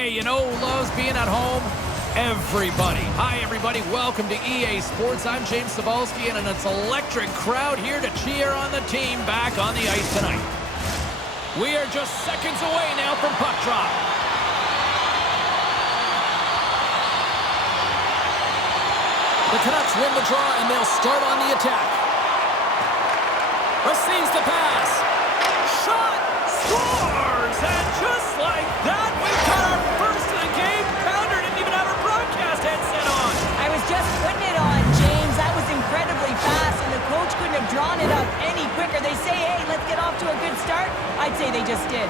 Hey, you know who loves being at home? Everybody. Hi, everybody. Welcome to EA Sports. I'm James Cebulski, and it's an electric crowd here to cheer on the team back on the ice tonight. We are just seconds away now from puck drop. The Canucks win the draw, and they'll start on the attack. Receives the pass. Shot! Scores! And just like that, we got our first of the game. Pounder didn't even have her broadcast headset on. I was just putting it on, James. That was incredibly fast, and the coach couldn't have drawn it up any quicker. They say, hey, let's get off to a good start. I'd say they just did.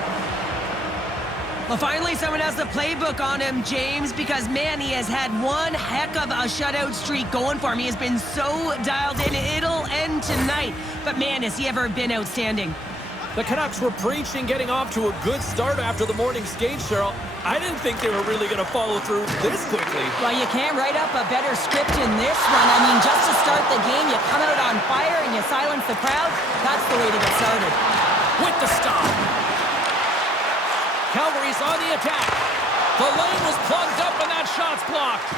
Well, finally, someone has the playbook on him, James, because, man, he has had one heck of a shutout streak going for him. He has been so dialed in. It'll end tonight. But, man, has he ever been outstanding. The Canucks were preaching getting off to a good start after the morning skate, Cheryl. I didn't think they were really going to follow through this quickly. Well, you can't write up a better script in this one. I mean, just to start the game, you come out on fire and you silence the crowd. That's the way to get started. With the stop. Calgary's on the attack. The lane was plugged up and that shot's blocked.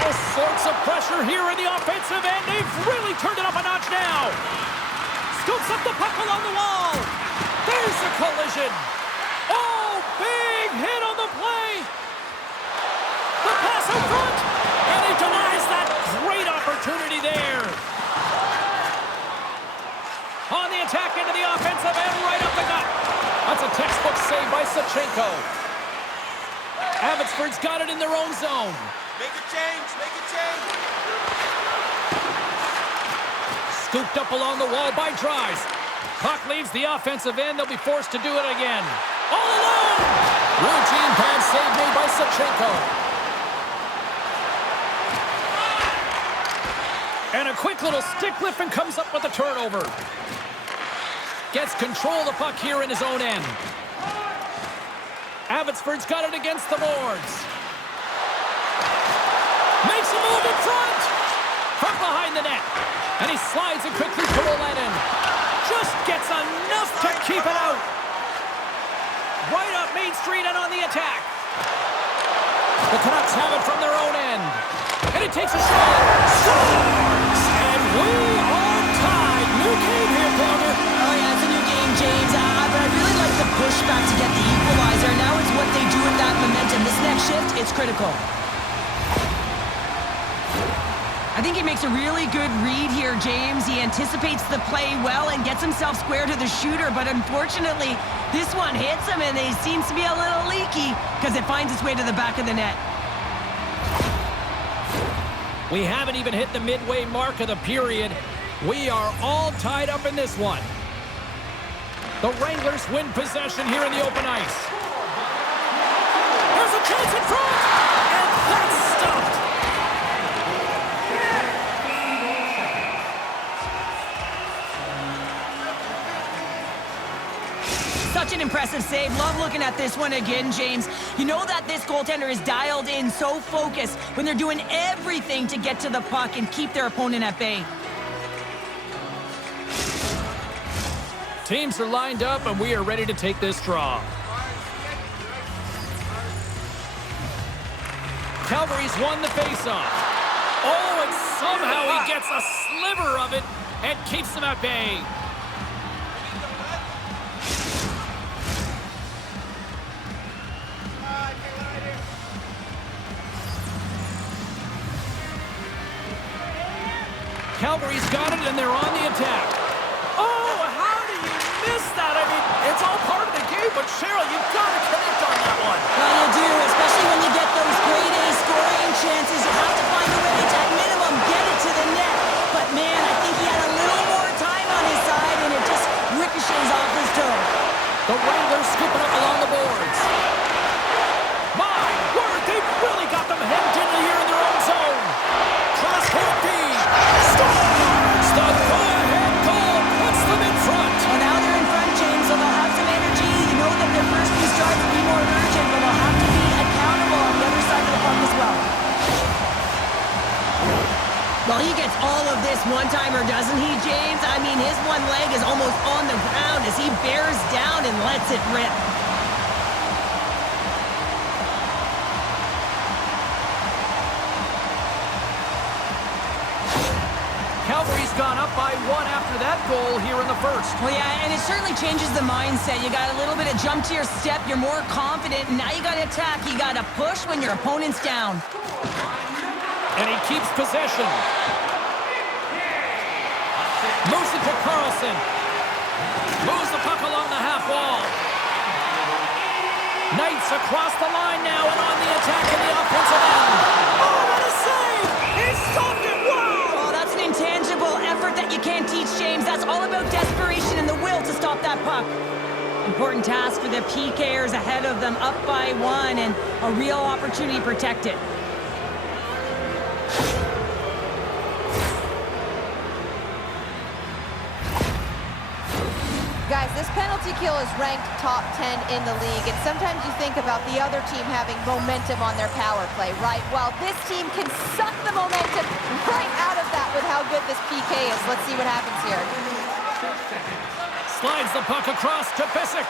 All sorts of pressure here in the offensive end. They've really turned it up a notch now. Scoops up the puck along the wall. There's a collision. Oh, big hit on the play. The pass in front. And he denies that great opportunity there. On the attack into the offensive end, right up the gut. That's a textbook save by Sawchenko. Abbotsford's got it in their own zone. Make a change, make a change. Scooped up along the wall by Dries. Puck leaves the offensive end. They'll be forced to do it again. All alone! Routine pad save made by Sawchenko. And a quick little stick lift and comes up with a turnover. Gets control of the puck here in his own end. Abbotsford's got it against the boards. Makes a move in front. From behind the net. And he slides it quickly to Rolletten. Just gets enough to keep it out. Right up Main Street and on the attack. The Canucks have it from their own end. And he takes a shot. Scores! And we are tied. New game here, Pounder. Oh, yeah, it's a new game, James. But I really like the pushback to get the equalizer. Now it's what they do with that momentum. This next shift, it's critical. I think he makes a really good read here, James. He anticipates the play well and gets himself square to the shooter, but unfortunately, this one hits him and he seems to be a little leaky because it finds its way to the back of the net. We haven't even hit the midway mark of the period. We are all tied up in this one. The Wranglers win possession here in the open ice. There's a chance in front, and that's stopped. Such an impressive save. Love looking at this one again, James. You know that this goaltender is dialed in, so focused when they're doing everything to get to the puck and keep their opponent at bay. Teams are lined up, and we are ready to take this draw. Calgary's won the faceoff. Oh, and somehow he gets a sliver of it and keeps them at bay. Calgary's got it, and they're on the attack. Oh, how do you miss that? I mean, it's all part of the game, but Cheryl, you've got to connect on that one. Well, you do, especially when you get those grade A scoring chances. You have to find a way to, at minimum, get it to the net. But, man, I think he had a little more time on his side, and it just ricochets off his toe. The Wranglers scooping up along the boards. My word, they've really got them hemmed in here in their own zone. Cross-court feed. Scores! The go-ahead goal puts them in front. Well, now they're in front, James, so they'll have some energy. You know that their first few starts will be more urgent, but they'll have to be accountable on the other side of the puck as well. Well, he gets all of this one-timer, doesn't he, James? I mean, his one leg is almost on the ground as he bears down and lets it rip. after that goal here in the first. Well, yeah, and it certainly changes the mindset. You got a little bit of jump to your step. You're more confident, and now you got to attack. You got to push when your opponent's down. And he keeps possession. Moves it to Karlsson. Moves the puck along the half wall. Knights across the line now and on the attack in the offensive end. Oh, what a save! He stopped it! Wow! Oh, that's an intangible effort that you can't teach, James. That's all about desperation and the will to stop that puck. Important task for the PKers ahead of them, up by 1, and a real opportunity to protect it. Guys, this penalty kill is ranked top 10 in the league, and sometimes you think about the other team having momentum on their power play, right? Well, this team can suck the momentum right out of that with how good this PK is. Let's see what happens here. Slides the puck across to Pysyk.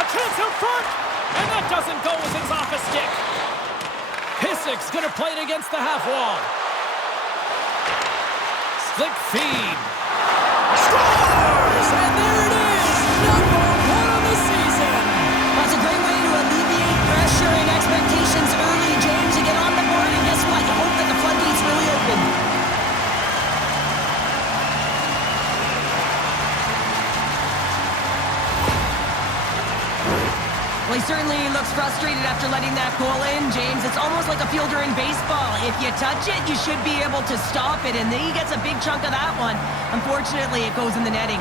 A chance out front, and that doesn't go as it's off a stick. Pysyk's gonna play it against the half wall. Slick feed. Scores! And there it is! Number 1 of the season! That's a great way to alleviate pressure and expectations early, James. You get on the board, and guess what? You hope that the floodgates really open. Well, he certainly looks frustrated after letting that goal in, James. It's almost like a fielder in baseball. If you touch it, you should be able to stop it, and then he gets a big chunk of that one. Unfortunately, it goes in the netting.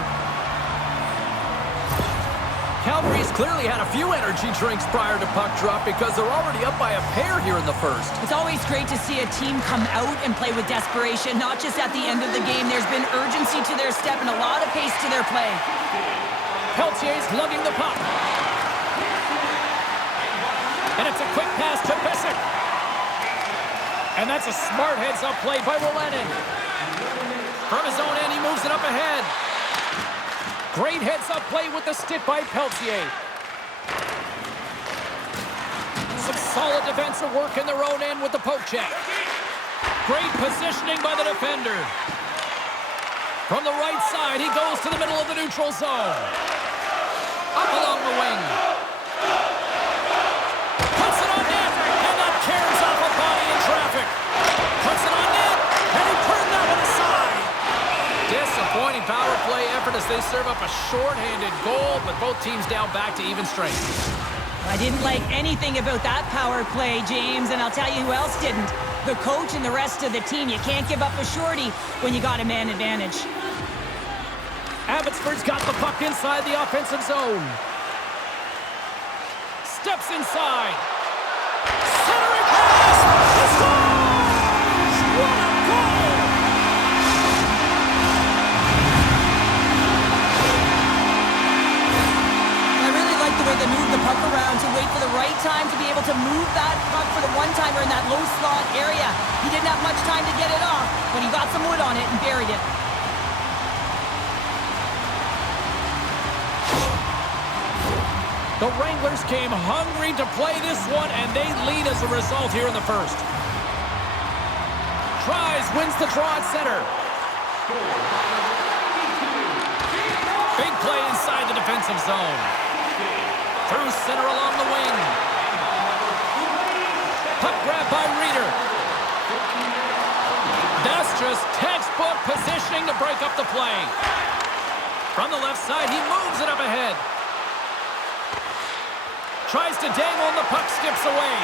Calgary's clearly had a few energy drinks prior to puck drop because they're already up by a pair here in the first. It's always great to see a team come out and play with desperation, not just at the end of the game. There's been urgency to their step and a lot of pace to their play. Pelletier's lugging the puck. And it's a quick pass to Pysyk. And that's a smart heads-up play by Rolenin. From his own end, he moves it up ahead. Great heads-up play with the stick by Pelletier. Some solid defensive work in their own end with the poke check. Great positioning by the defender. From the right side, he goes to the middle of the neutral zone. Up along the wing. Puts it on net, and that carries off a body in traffic. Puts it on net, and he turned that one aside. Disappointing power play effort as they serve up a shorthanded goal, but both teams down back to even strength. I didn't like anything about that power play, James, and I'll tell you who else didn't. The coach and the rest of the team. You can't give up a shorty when you got a man advantage. Abbotsford's got the puck inside the offensive zone. Steps inside. Centering pass! He scores! What a goal! I really like the way they moved the puck around to wait for the right time to be able to move that puck for the one-timer in that low slot area. He didn't have much time to get it off, but he got some wood on it and buried it. The Wranglers came hungry to play this one, and they lead as a result here in the first. Dries wins the draw at center. Big play inside the defensive zone. Through center along the wing. Puck grab by Rieder. That's just textbook positioning to break up the play. From the left side, he moves it up ahead. Tries to dangle and the puck skips away.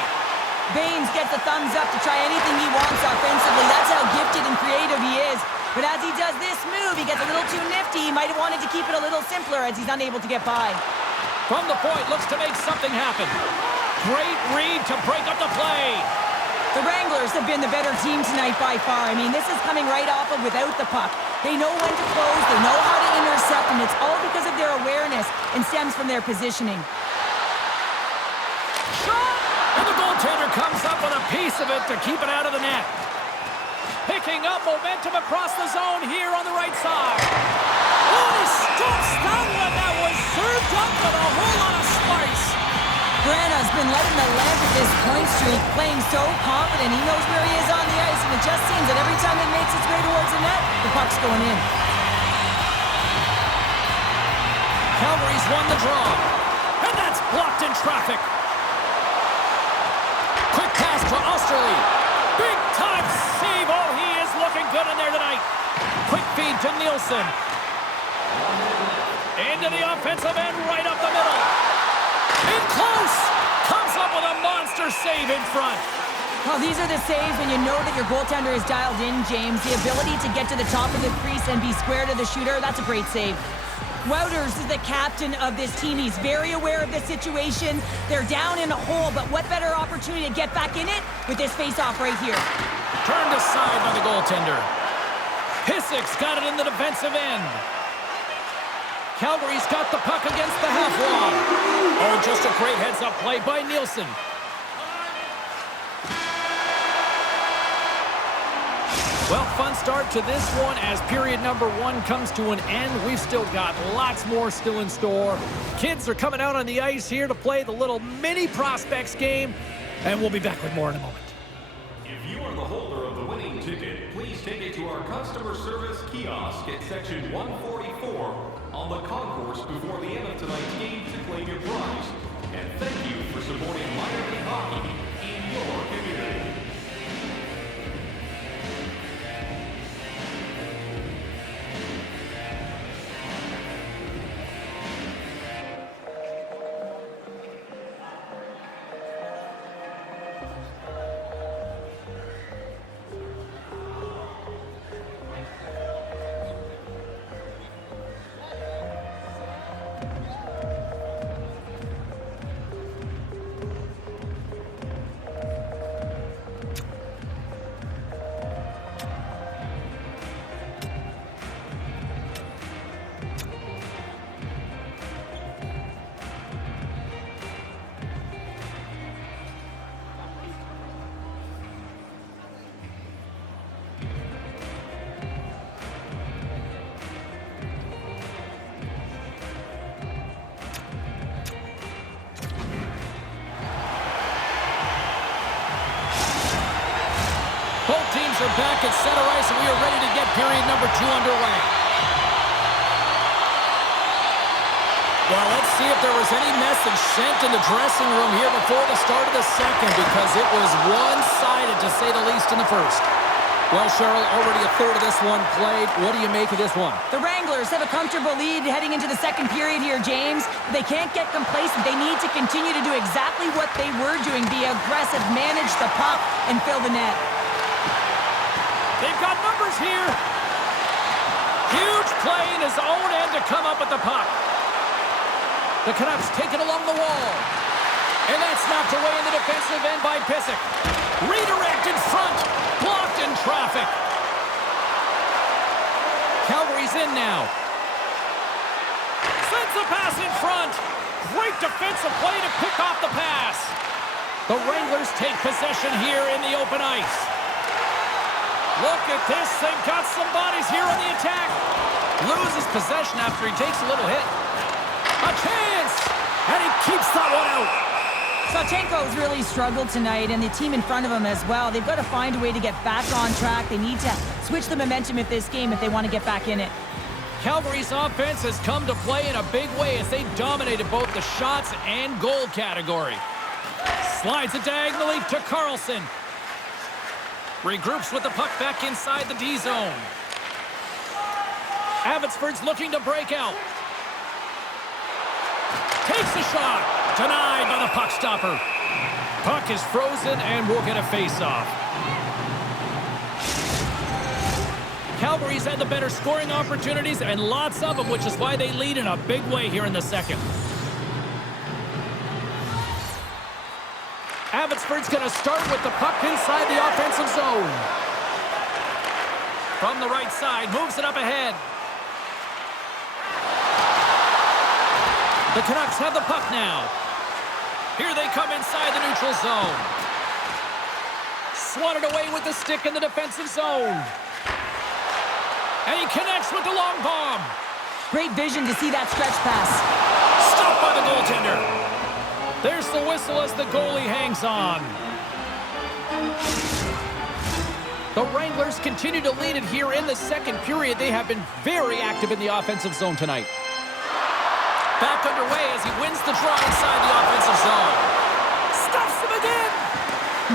Bains gets a thumbs up to try anything he wants offensively. That's how gifted and creative he is. But as he does this move, he gets a little too nifty. He might have wanted to keep it a little simpler as he's unable to get by. From the point, looks to make something happen. Great read to break up the play. The Wranglers have been the better team tonight by far. I mean, this is coming right off of without the puck. They know when to close, they know how to intercept, and it's all because of their awareness and stems from their positioning. And the goaltender comes up with a piece of it to keep it out of the net. Picking up momentum across the zone here on the right side. Oh, he stumps that one. That was served up with a whole lot of spice. Vrana's been letting the lamp this point streak, playing so confident. He knows where he is on the ice, and it just seems that every time it makes its way towards the net, the puck's going in. Calgary's won the draw. And that's blocked in traffic. Quick pass to Osterley. Big time save. Oh, he is looking good in there tonight. Quick feed to Nielsen. Into the offensive end, right up the middle. In close. Comes up with a monster save in front. Well, these are the saves when you know that your goaltender is dialed in, James. The ability to get to the top of the crease and be square to the shooter, that's a great save. Wouters is the captain of this team. He's very aware of the situation. They're down in a hole, but what better opportunity to get back in it with this face-off right here. Turned aside by the goaltender. Pysyk's got it in the defensive end. Calgary's got the puck against the half wall. Oh, just a great heads-up play by Nielsen. Well, fun start to this one as period number 1 comes to an end. We've still got lots more still in store. Kids are coming out on the ice here to play the little mini prospects game, and we'll be back with more in a moment. If you are the holder of the winning ticket, please take it to our customer service kiosk at section 144 on the concourse before the end of tonight's game to claim your prize. And thank you for supporting minor league hockey in your community. Both teams are back at center ice, and we are ready to get period number 2 underway. Well, let's see if there was any message sent in the dressing room here before the start of the second, because it was one-sided, to say the least, in the first. Well, Cheryl, already a third of this one played. What do you make of this one? The Wranglers have a comfortable lead heading into the second period here, James. They can't get complacent. They need to continue to do exactly what they were doing, be aggressive, manage the puck, and fill the net. They've got numbers here. Huge play in his own end to come up with the puck. The Canucks take it along the wall. And that's knocked away in the defensive end by Pysyk. Redirect in front. Blocked in traffic. Calgary's in now. Sends the pass in front. Great defensive play to pick off the pass. The Wranglers take possession here in the open ice. Look at this. They've got some bodies here on the attack. Loses possession after he takes a little hit. A chance! And he keeps that one out. Sawchenko's really struggled tonight, and the team in front of him as well. They've got to find a way to get back on track. They need to switch the momentum of this game if they want to get back in it. Calgary's offense has come to play in a big way as they dominated both the shots and goal category. Slides it diagonally to Karlsson. Regroups with the puck back inside the D-zone. Abbotsford's looking to break out. Takes a shot. Denied by the puck stopper. Puck is frozen and we'll get a face-off. Calgary's had the better scoring opportunities and lots of them, which is why they lead in a big way here in the second. Abbotsford's going to start with the puck inside the offensive zone. From the right side, moves it up ahead. The Canucks have the puck now. Here they come inside the neutral zone. Swatted away with the stick in the defensive zone. And he connects with the long bomb. Great vision to see that stretch pass. Stopped by the goaltender. There's the whistle as the goalie hangs on. The Wranglers continue to lead it here in the second period. They have been very active in the offensive zone tonight. Back underway as he wins the draw inside the offensive zone. Stuffs him again!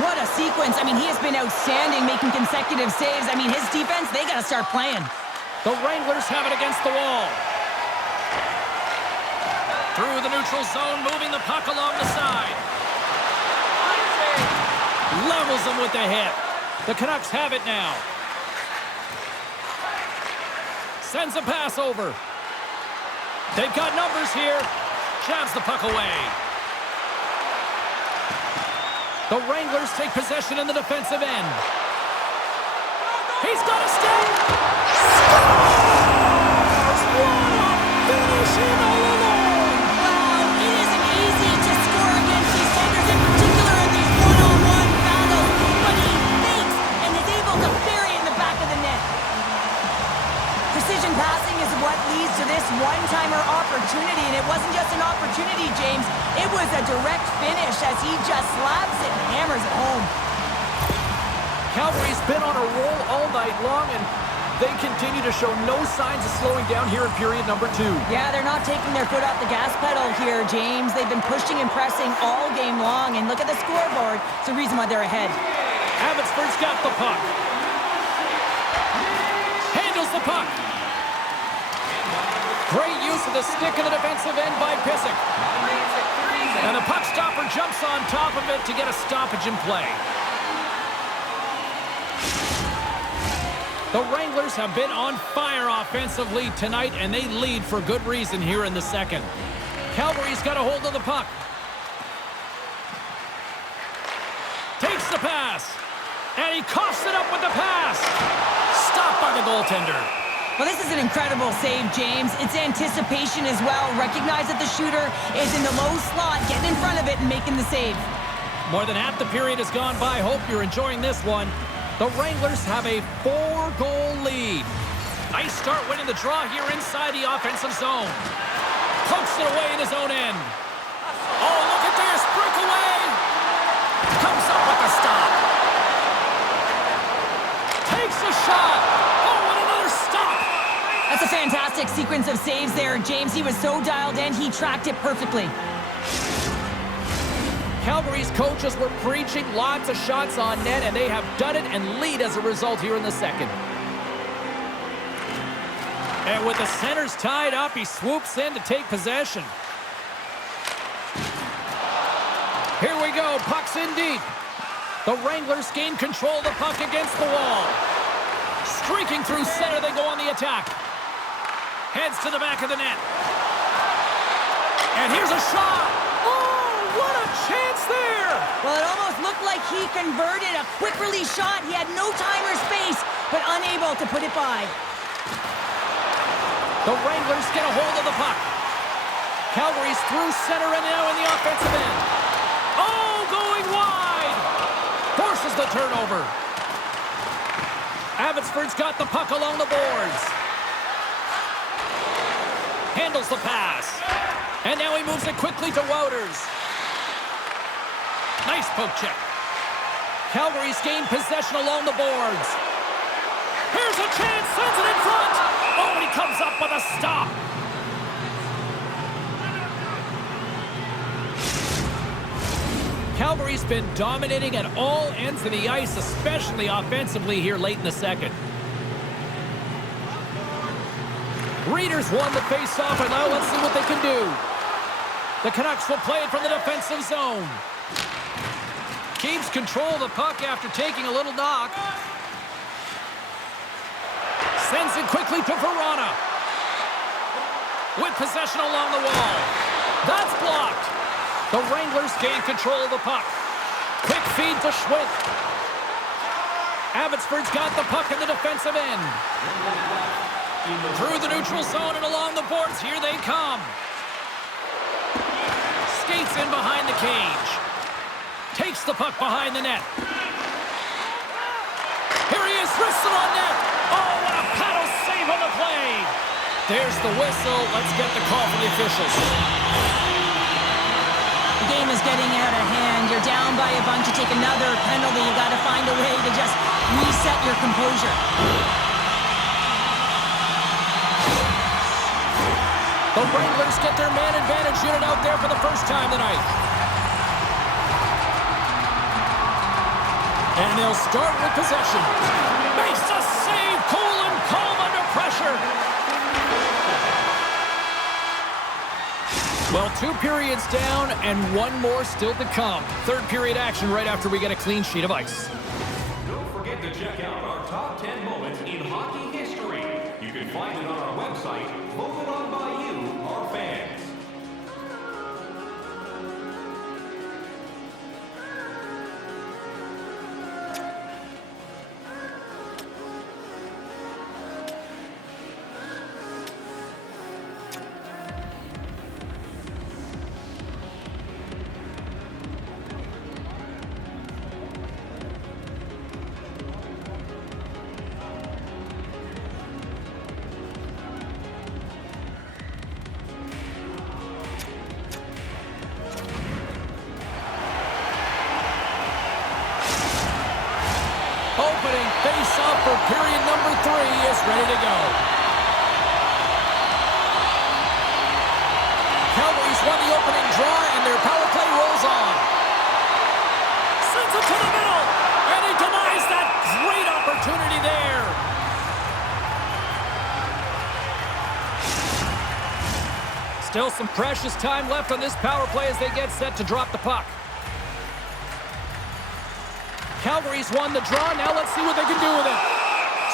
What a sequence. I mean, he has been outstanding, making consecutive saves. I mean, his defense, they got to start playing. The Wranglers have it against the wall. Through the neutral zone, moving the puck along the side. Levels him with the hit. The Canucks have it now. Sends a pass over. They've got numbers here. Jabs the puck away. The Wranglers take possession in the defensive end. He's got a stick. Scores! What a finish in all alone! Wow, it isn't easy to score against these centers, in particular in these one-on-one battles, but he fakes and is able to bury it in the back of the net. Precision passing is what leads to this one-timer opportunity, and it wasn't just an opportunity, James. It was a direct finish as he just slaps it and hammers it home. Calgary's been on a roll all night long, and they continue to show no signs of slowing down here in period number 2. Yeah, they're not taking their foot off the gas pedal here, James. They've been pushing and pressing all game long, and look at the scoreboard. It's the reason why they're ahead. Abbotsford's got the puck. Handles the puck. Great use of the stick in the defensive end by Pysyk. And the puck stopper jumps on top of it to get a stoppage in play. The Wranglers have been on fire offensively tonight, and they lead for good reason here in the second. Calgary's got a hold of the puck. Takes the pass. And he coughs it up with the pass. Stopped by the goaltender. Well, this is an incredible save, James. It's anticipation as well. Recognize that the shooter is in the low slot, getting in front of it and making the save. More than half the period has gone by. Hope you're enjoying this one. The Wranglers have a 4-goal lead. Nice start winning the draw here inside the offensive zone. Pokes it away in his own end. Oh, look at this. Breakaway. Comes up with a stop. Takes a shot. Oh, and another stop. That's a fantastic sequence of saves there, James. He was so dialed in, he tracked it perfectly. Calgary's coaches were preaching lots of shots on net, and they have done it and lead as a result here in the second. And with the centers tied up, he swoops in to take possession. Here we go, puck's in deep. The Wranglers gain control of the puck against the wall. Streaking through center, they go on the attack. Heads to the back of the net. And here's a shot. Oh, what a chance there. Well, it almost looked like he converted a quick release shot. He had no time or space, but unable to put it by. The Wranglers get a hold of the puck. Calgary's through center and now in the offensive end. Oh, going wide. Forces the turnover. Abbotsford's got the puck along the boards. Handles the pass. And now he moves it quickly to Wouters. Nice poke check. Calgary's gained possession along the boards. Here's a chance, sends it in front. Oh, and he comes up with a stop. Calgary's been dominating at all ends of the ice, especially offensively here late in the second. Rieder's won the face-off, and now let's see what they can do. The Canucks will play it from the defensive zone. Keeps control of the puck after taking a little knock. Sends it quickly to Vrana. With possession along the wall. That's blocked. The Wranglers gain control of the puck. Quick feed to Schüsse. Abbotsford's got the puck in the defensive end. Through the neutral zone and along the boards, here they come. Skates in behind the cage. Takes the puck behind the net. Here he is, wrists it on net. Oh, what a paddle save on the play. There's the whistle. Let's get the call from the officials. game is getting out of hand. You're down by a bunch. You take another penalty. You got to find a way to just reset your composure. The Wranglers get their man advantage unit out there for the first time tonight. And they'll start with possession. Makes a save, cool and calm under pressure. Well, 2 periods down and 1 more still to come. Third period action right after we get a clean sheet of ice. Don't forget to check out our top 10 moments in hockey history. You can find it on our website, voted on by you, our fans. Opening face-off for period number 3 is ready to go. Calgary's won the opening draw, and their power play rolls on. Sends it to the middle, and he denies that great opportunity there. Still some precious time left on this power play as they get set to drop the puck. Calgary's won the draw. Now let's see what they can do with it.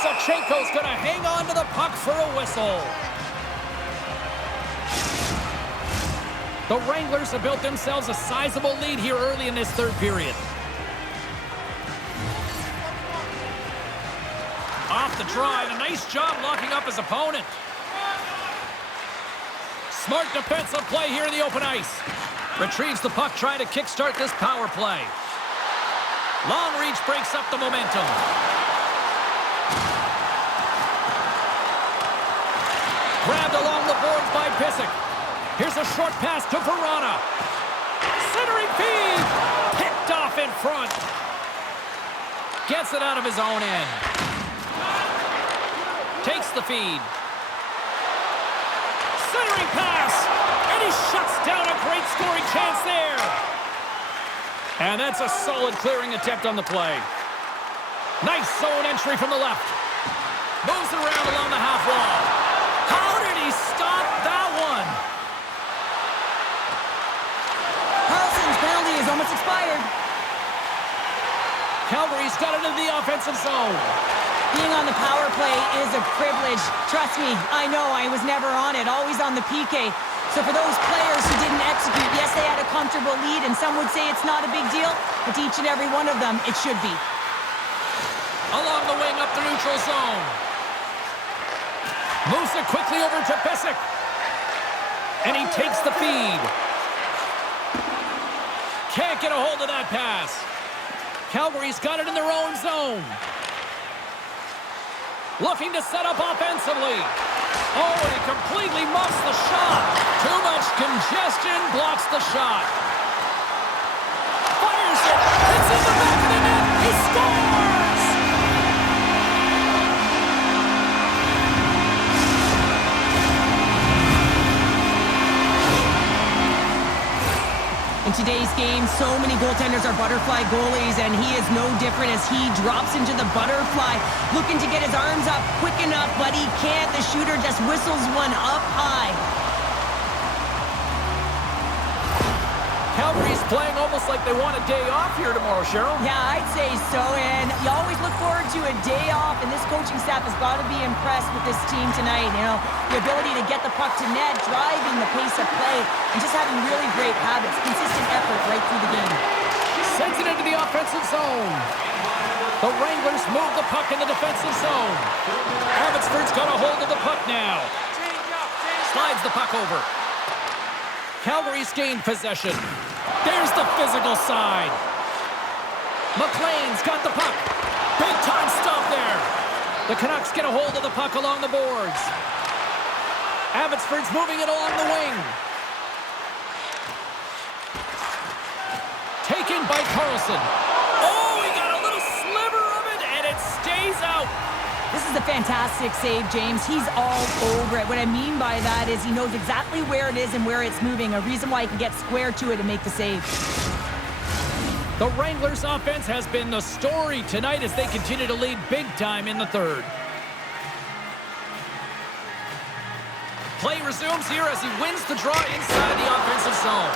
Sawchenko's going to hang on to the puck for a whistle. The Wranglers have built themselves a sizable lead here early in this third period. Off the drive, a nice job locking up his opponent. Smart defensive play here in the open ice. Retrieves the puck, trying to kickstart this power play. Long reach breaks up the momentum. Grabbed along the boards by Pysyk. Here's a short pass to Vrana. Centering feed. Picked off in front. Gets it out of his own end. Takes the feed. Centering pass. And he shuts down a great scoring chance there. And that's a solid clearing attempt on the play. Nice zone entry from the left. Moves it around along the half wall. How did he stop that one? Karlsson's penalty is almost expired. Calgary's got it into the offensive zone. Being on the power play is a privilege. Trust me, I know I was never on it, always on the PK. So for those players who didn't execute, yes, they had a comfortable lead, and some would say it's not a big deal, but to each and every one of them, it should be. Along the wing up the neutral zone. Moves it quickly over to Pysyk. And he takes the feed. Can't get a hold of that pass. Calgary's got it in their own zone. Looking to set up offensively. Oh, and he completely muffs the shot. Too much congestion blocks the shot. Fires it. It's in the back of the net. He scores! In today's game, so many goaltenders are butterfly goalies, and he is no different as he drops into the butterfly, looking to get his arms up quick enough, but he can't. The shooter just whistles one up high. Calgary's playing almost like they want a day off here tomorrow, Cheryl. Yeah, I'd say so, and you always look forward to a day off, and this coaching staff has got to be impressed with this team tonight. You know, the ability to get the puck to net, driving the pace of play, and just having really great habits, consistent effort right through the game. Sends it into the offensive zone. The Wranglers move the puck in the defensive zone. Abbotsford's got a hold of the puck now. Slides the puck over. Calgary's gained possession. There's the physical side. McLain's got the puck. Big time stop there. The Canucks get a hold of the puck along the boards. Abbotsford's moving it along the wing. taken by Karlsson. Oh, he got a little sliver of it, and it stays out. This is a fantastic save, James. He's all over it. What I mean by that is he knows exactly where it is and where it's moving, a reason why he can get square to it and make the save. The Wranglers' offense has been the story tonight as they continue to lead big time in the third. Play resumes here as he wins the draw inside the offensive zone.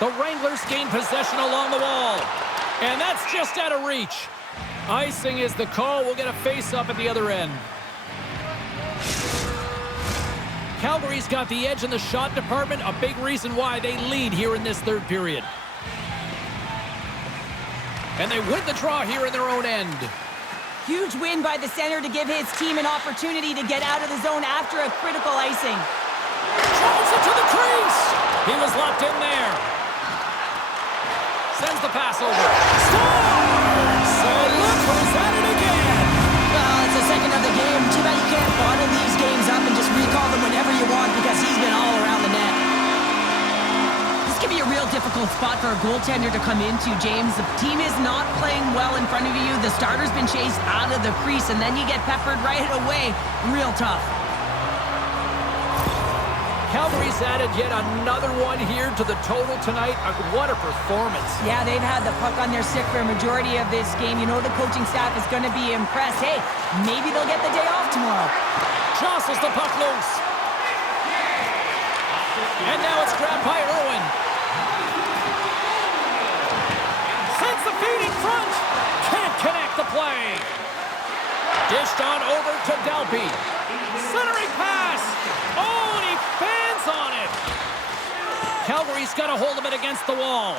The Wranglers gain possession along the wall. And that's just out of reach. Icing is the call. We'll get a face-up at the other end. Calgary's got the edge in the shot department, a big reason why they lead here in this third period. And they win the draw here in their own end. Huge win by the center to give his team an opportunity to get out of the zone after a critical icing. Drives it to the crease. He was locked in there. Sends the pass over. Scores! So look who's at it again. Well, it's the second of the game. Too bad you can't bottle these games up and just recall them whenever you want because he's been all around the net. This could be a real difficult spot for a goaltender to come into, James. The team is not playing well in front of you. The starter's been chased out of the crease, and then you get peppered right away. Real tough. Calgary's added yet another one here to the total tonight. What a performance. Yeah, they've had the puck on their stick for a majority of this game. You know the coaching staff is going to be impressed. Hey, maybe they'll get the day off tomorrow. Jostles the puck loose. And now it's grabbed by Irwin. Sends the feed in front. Can't connect the play. Dished on over to Delpy. Centering pass. Oh, and he fans on it. Calgary's got a hold of it against the wall.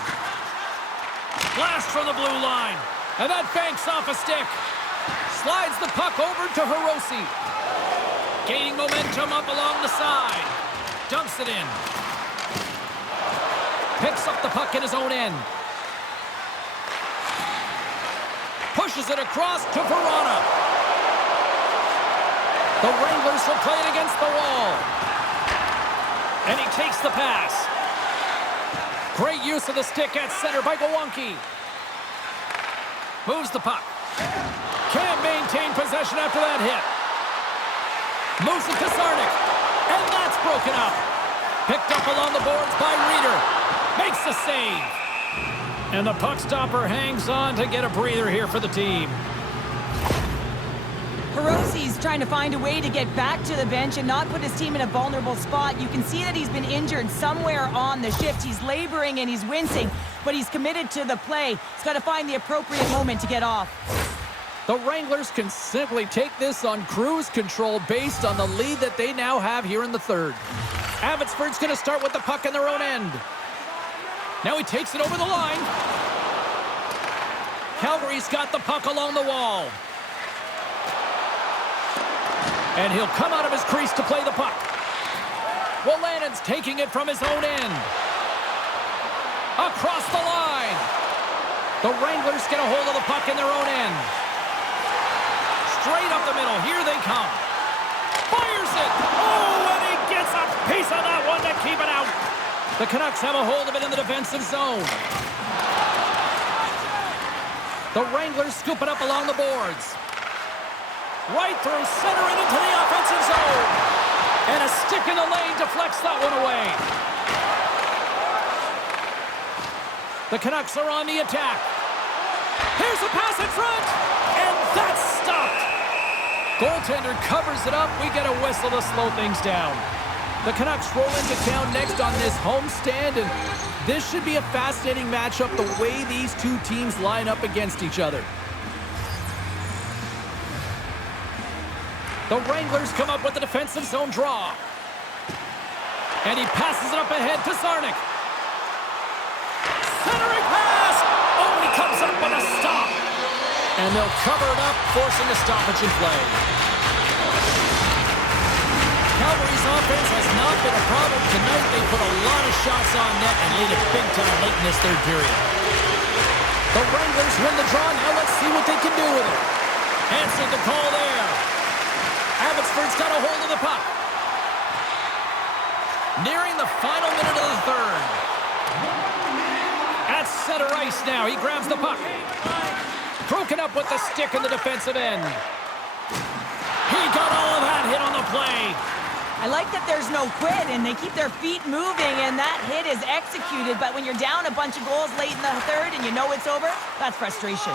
Blast from the blue line. And that banks off a stick. Slides the puck over to Hirose. Gaining momentum up along the side. Dumps it in. Picks up the puck in his own end. Pushes it across to Vrana. The Wranglers will play it against the wall. And he takes the pass. Great use of the stick at center by Gawanke. Moves the puck. Can't maintain possession after that hit. Moves it to Czarnik. And that's broken up. Picked up along the boards by Rieder. Makes the save. And the puck stopper hangs on to get a breather here for the team. Hirose's trying to find a way to get back to the bench and not put his team in a vulnerable spot. You can see that he's been injured somewhere on the shift. He's laboring and he's wincing, but he's committed to the play. He's got to find the appropriate moment to get off. The Wranglers can simply take this on cruise control based on the lead that they now have here in the third. Abbotsford's going to start with the puck in their own end. Now he takes it over the line. Calgary's got the puck along the wall. And he'll come out of his crease to play the puck. Wolanin's taking it from his own end. Across the line. The Wranglers get a hold of the puck in their own end. Straight up the middle. Here they come. Fires it. Oh, and he gets a piece of that one to keep it out. The Canucks have a hold of it in the defensive zone. The Wranglers scoop it up along the boards. Right through center and into the offensive zone. And a stick in the lane deflects that one away. The Canucks are on the attack. Here's a pass in front. And that's stopped. Goaltender covers it up. We get a whistle to slow things down. The Canucks roll into town next on this homestand, and this should be a fascinating matchup the way these two teams line up against each other. The Wranglers come up with the defensive zone draw. And he passes it up ahead to Czarnik. Centering pass! Oh, and he comes up with a stop. And they'll cover it up, forcing a stoppage in play. Calgary's offense has not been a problem tonight. They put a lot of shots on net and lead it big time late in this third period. The Wranglers win the draw. Now let's see what they can do with it. Answered the call there. Abbotsford's got a hold of the puck. Nearing the final minute of the third. At center ice now, he grabs the puck. Broken up with the stick in the defensive end. He got all of that hit on the play. I like that there's no quit, and they keep their feet moving, and that hit is executed. But when you're down a bunch of goals late in the third and you know it's over, that's frustration.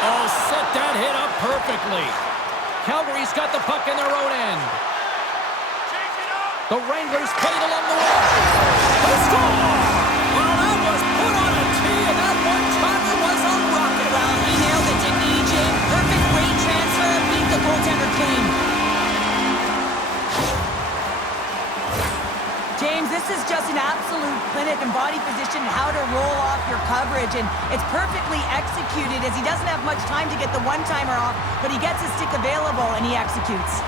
Oh, set that hit up perfectly. Calgary's got the puck in their own end. The Wranglers played along the wall. They score! Well, that was put on a tee, and that one-timer was a rocket. Well, he nailed it, didn't he, James? Perfect weight transfer, beat the goaltender clean. James, this is just an absolute clinic in body position, how to roll off your coverage, and it's perfectly executed as he doesn't have much time to get the one-timer off, but he gets his stick available and he executes.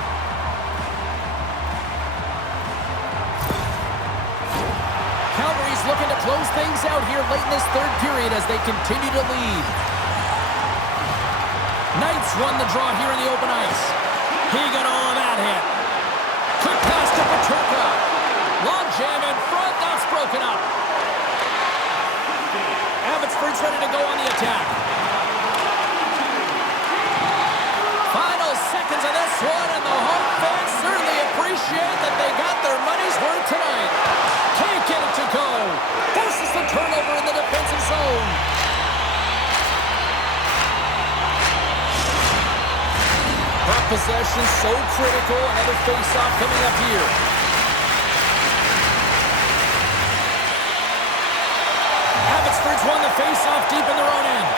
Calgary's looking to close things out here late in this third period as they continue to lead. Knights won the draw here in the open ice. He got all of that hit. Quick pass to Peterka. Long jam in front. That's broken up. Abbotsford's ready to go on the attack. Final seconds of this one, and the home fans certainly appreciate that they got their money's worth tonight. Can't get it to go. Forces the turnover in the defensive zone. Puck possession so critical. Another face-off coming up here. Abbotsford's won the face-off deep in their own end.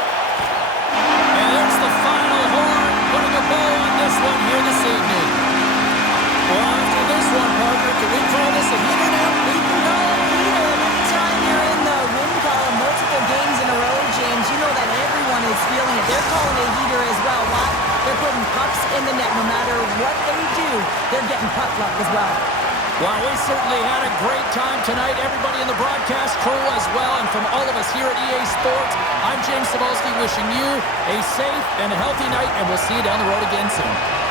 And there's the final horn, putting a bow on this one here this evening. Well, after this one, partner, can we call this a heater now? Anytime you're in the win column multiple games in a row, James, you know that everyone is feeling it. They're calling it a heater as well. Why? They're putting pucks in the net. No matter what they do, they're getting puck luck as well. Well, we certainly had a great time tonight. Everybody in the broadcast crew as well. And from all of us here at EA Sports, I'm James Cebulski wishing you a safe and healthy night, and we'll see you down the road again soon.